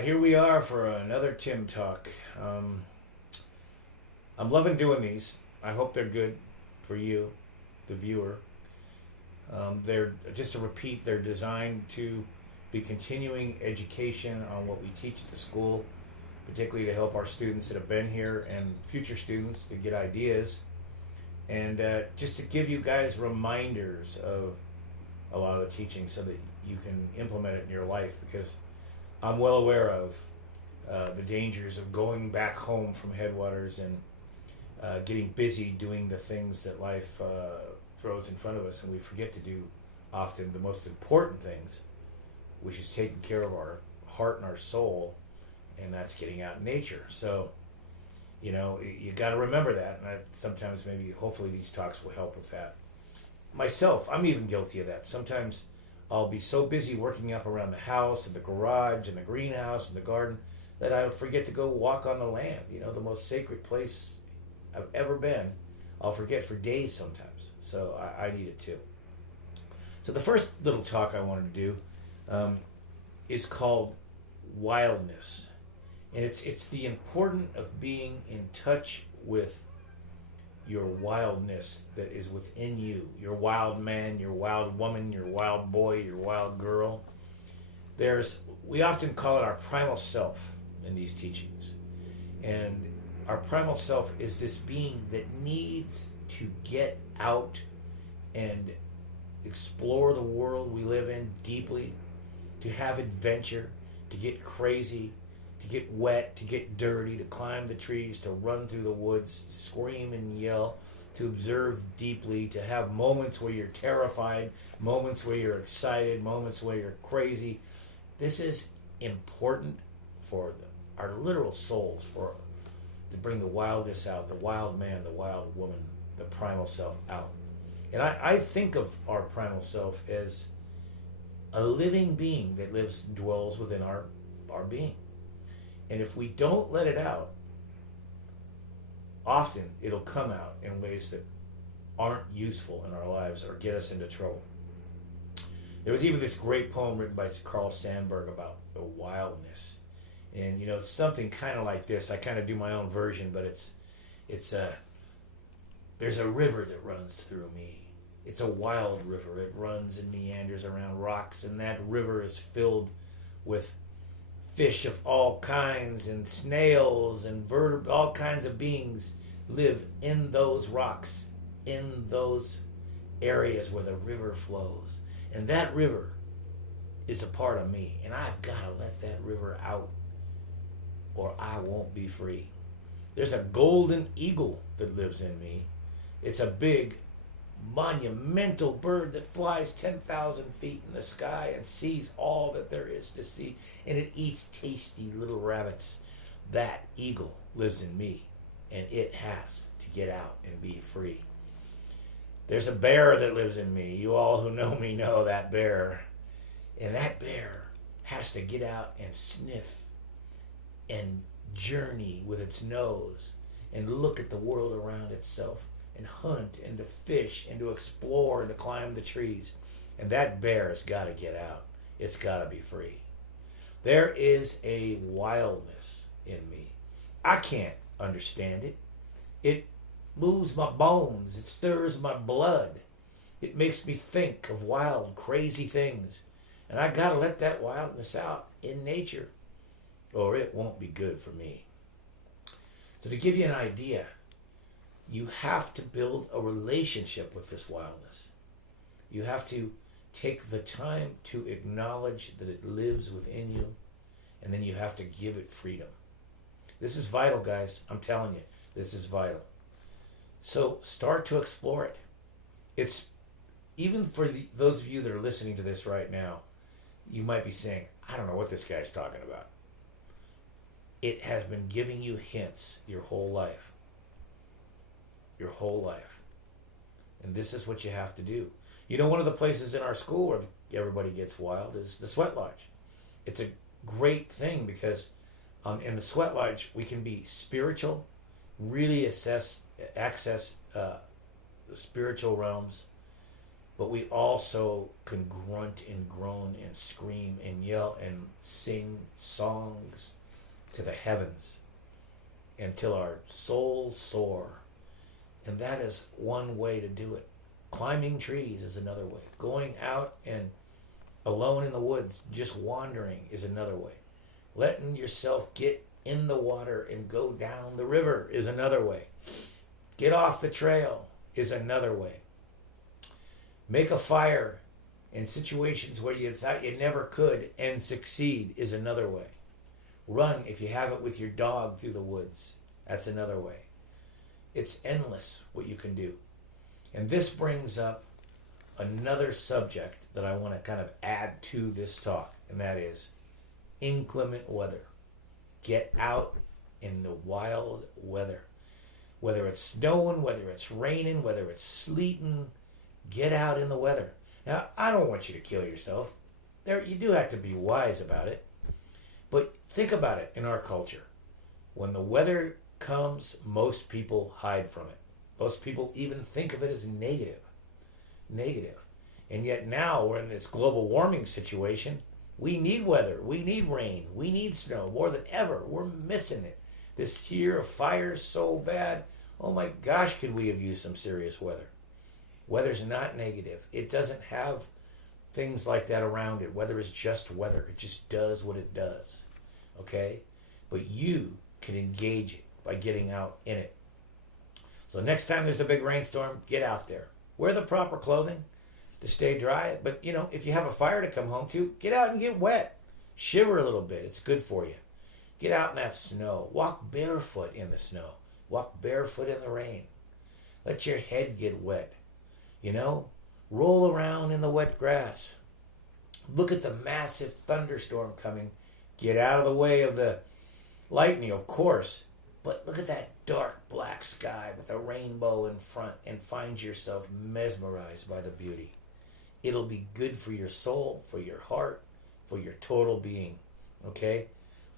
right, here we are for another Tim Talk. I'm loving doing these. I hope they're good for you, the viewer. They're, just to repeat, they're designed to be continuing education on what we teach at the school, particularly to help our students that have been here and future students to get ideas, and just to give you guys reminders of a lot of the teaching so that you can implement it in your life, because I'm well aware of the dangers of going back home from Headwaters and getting busy doing the things that life throws in front of us, and we forget to do often the most important things, which is taking care of our heart and our soul, and that's getting out in nature. So, you know, you got to remember that, and sometimes maybe, hopefully these talks will help with that. Myself, I'm even guilty of that. Sometimes I'll be so busy working up around the house and the garage and the greenhouse and the garden that I forget to go walk on the land. You know, the most sacred place I've ever been, I'll forget for days sometimes. So I need it too. So the first little talk I wanted to do is called Wildness. And it's the importance of being in touch with your wildness that is within you. Your wild man, your wild woman, your wild boy, your wild girl. We often call it our primal self in these teachings. And our primal self is this being that needs to get out and explore the world we live in deeply, to have adventure, to get crazy, to get wet, to get dirty, to climb the trees, to run through the woods, to scream and yell, to observe deeply, to have moments where you're terrified, moments where you're excited, moments where you're crazy. This is important for our literal souls, to bring the wildness out, the wild man, the wild woman, the primal self out. And I think of our primal self as a living being that dwells within our being. And if we don't let it out, often it'll come out in ways that aren't useful in our lives or get us into trouble. There was even this great poem written by Carl Sandburg about the wildness. And, you know, it's something kind of like this. I kind of do my own version, but there's a river that runs through me. It's a wild river. It runs and meanders around rocks, and that river is filled with fish of all kinds, and snails and all kinds of beings live in those rocks, in those areas where the river flows. And that river is a part of me, and I've got to let that river out, or I won't be free. There's a golden eagle that lives in me. It's a big, monumental bird that flies 10,000 feet in the sky and sees all that there is to see, and it eats tasty little rabbits. That eagle lives in me, and it has to get out and be free. There's a bear that lives in me. You all who know me know that bear. And that bear has to get out and sniff and journey with its nose and look at the world around itself, and hunt and to fish and to explore and to climb the trees. And that bear has got to get out. It's got to be free. There is a wildness in me. I can't understand it. It moves my bones. It stirs my blood. It makes me think of wild, crazy things. And I got to let that wildness out in nature, or it won't be good for me. So to give you an idea, you have to build a relationship with this wildness. You have to take the time to acknowledge that it lives within you, and then you have to give it freedom. This is vital, guys. I'm telling you, this is vital. So start to explore it. It's even for those of you that are listening to this right now, you might be saying, I don't know what this guy's talking about. It has been giving you hints your whole life. Your whole life. And this is what you have to do. You know, one of the places in our school where everybody gets wild is the sweat lodge. It's a great thing because in the sweat lodge we can be spiritual, really access the spiritual realms, but we also can grunt and groan and scream and yell and sing songs to the heavens until our souls soar. And that is one way to do it. Climbing trees is another way. Going out and alone in the woods, just wandering, is another way. Letting yourself get in the water and go down the river is another way. Get off the trail is another way. Make a fire in situations where you thought you never could and succeed is another way. Run if you have it with your dog through the woods. That's another way. It's endless what you can do. And this brings up another subject that I want to kind of add to this talk, and that is inclement weather. Get out in the wild weather. Whether it's snowing, whether it's raining, whether it's sleeting, get out in the weather. Now, I don't want you to kill yourself. You do have to be wise about it. But think about it in our culture. When the weather comes, most people hide from it. Most people even think of it as negative. Negative. And yet now we're in this global warming situation. We need weather. We need rain. We need snow more than ever. We're missing it. This year of fire is so bad. Oh my gosh, could we have used some serious weather? Weather's not negative. It doesn't have things like that around it. Weather is just weather. It just does what it does. Okay? But you can engage it by getting out in it. So next time there's a big rainstorm, get out there. Wear the proper clothing to stay dry. But, if you have a fire to come home to, get out and get wet. Shiver a little bit. It's good for you. Get out in that snow. Walk barefoot in the snow. Walk barefoot in the rain. Let your head get wet. Roll around in the wet grass. Look at the massive thunderstorm coming. Get out of the way of the lightning, of course. But look at that dark black sky with a rainbow in front and find yourself mesmerized by the beauty. It'll be good for your soul, for your heart, for your total being. Okay?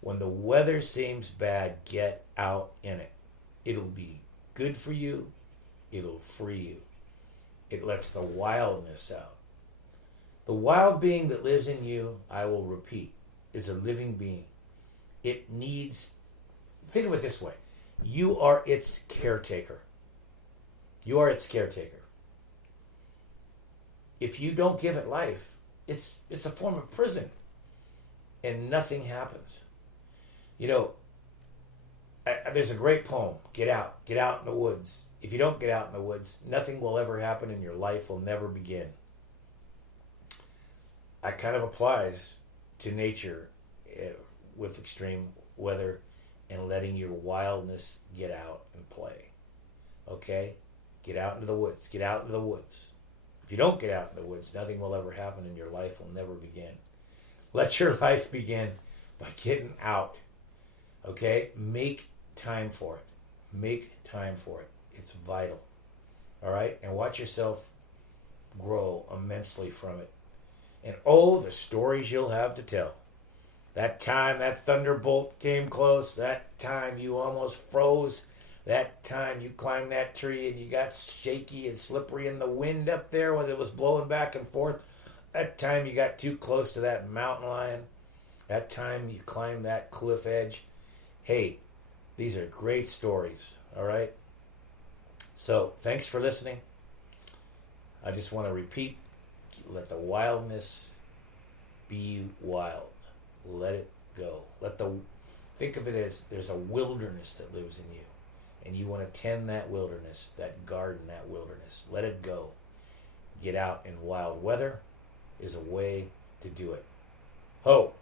When the weather seems bad, get out in it. It'll be good for you. It'll free you. It lets the wildness out. The wild being that lives in you, I will repeat, is a living being. It needs, think of it this way. You are its caretaker. You are its caretaker. If you don't give it life, it's a form of prison. And nothing happens. There's a great poem, Get Out in the woods. If you don't get out in the woods, nothing will ever happen and your life will never begin. That kind of applies to nature with extreme weather and letting your wildness get out and play. Okay? Get out into the woods. Get out into the woods. If you don't get out in the woods, nothing will ever happen and your life will never begin. Let your life begin by getting out. Okay? Make time for it. Make time for it. It's vital. All right? And watch yourself grow immensely from it. And the stories you'll have to tell. That time that thunderbolt came close. That time you almost froze. That time you climbed that tree and you got shaky and slippery in the wind up there when it was blowing back and forth. That time you got too close to that mountain lion. That time you climbed that cliff edge. Hey, these are great stories, all right? So, thanks for listening. I just want to repeat, let the wildness be wild. Let it go. Think of it as there's a wilderness that lives in you. And you want to tend that wilderness, that garden, that wilderness. Let it go. Get out in wild weather is a way to do it. Ho!